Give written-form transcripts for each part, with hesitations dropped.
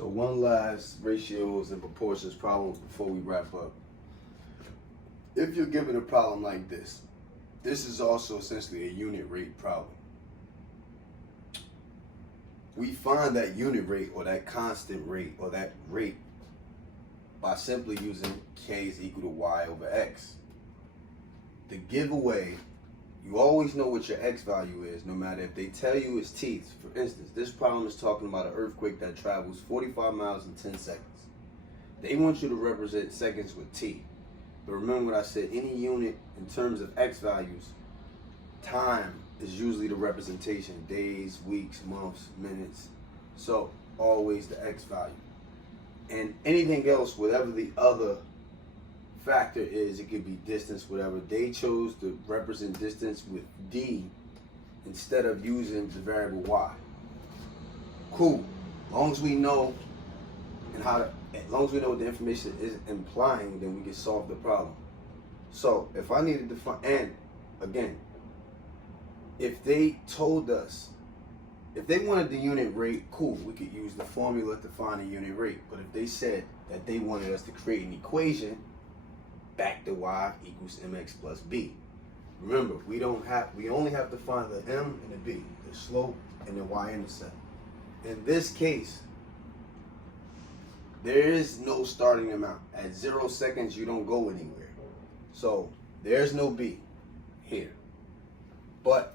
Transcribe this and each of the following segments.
So one last ratios and proportions problem before we wrap up. If you're given a problem like this is also essentially a unit rate problem. We find that unit rate or that constant rate or that rate by simply using k is equal to y over x. The giveaway, you always know what your x value is, no matter if they tell you it's t. For instance, this problem is talking about an earthquake that travels 45 miles in 10 seconds. They want you to represent seconds with t. But remember what I said, any unit in terms of x values, time is usually the representation, days, weeks, months, minutes. So always the x value. And anything else, whatever the other factor is, it could be distance, whatever. They chose to represent distance with d instead of using the variable y. Cool. As long as we know as long as we know what the information is implying, then we can solve the problem. So if I needed to find, and again, if they told us, if they wanted the unit rate, cool, we could use the formula to find a unit rate. But if they said that they wanted us to create an equation, back to y equals mx plus b. Remember, we only have to find the m and the b, the slope and the y-intercept. In this case, there is no starting amount. At 0 seconds, you don't go anywhere. So there's no b here. But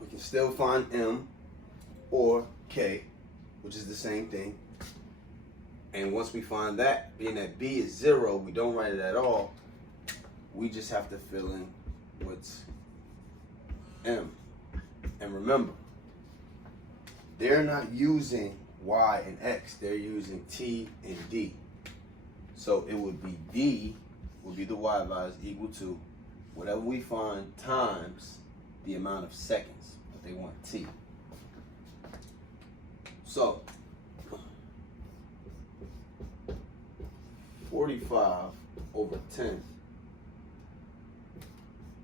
we can still find m or k, which is the same thing. And once we find that, being that b is 0, we don't write it at all. We just have to fill in what's m. And remember, they're not using y and x, they're using t and d. So it would be d would be the y values equal to whatever we find times the amount of seconds, but they want t. So 45 over 10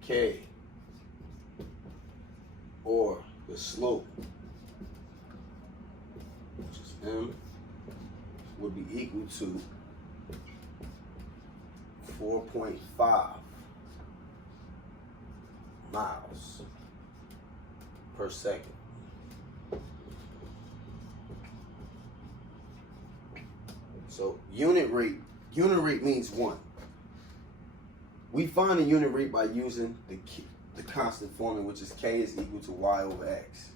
k, or the slope, which is m, would be equal to 4.5 miles per second. So unit rate means 1. We find a unit rate by using the constant formula, which is k is equal to y over x.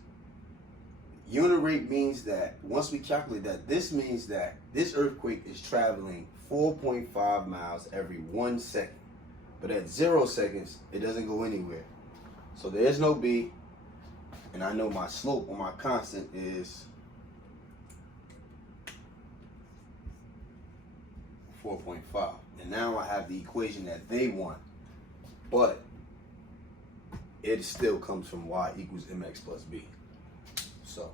Unit rate means that once we calculate that, this means that this earthquake is traveling 4.5 miles every 1 second. But at 0 seconds, it doesn't go anywhere. So there's no b, and I know my slope or my constant is 4.5. And now I have the equation that they want, but it still comes from y equals mx plus b. So,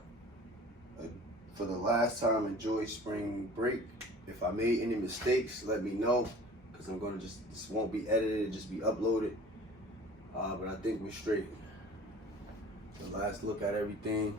for the last time, enjoy spring break. If I made any mistakes, let me know, because I'm going to this won't be edited, just be uploaded. But I think we're straight. The last look at everything.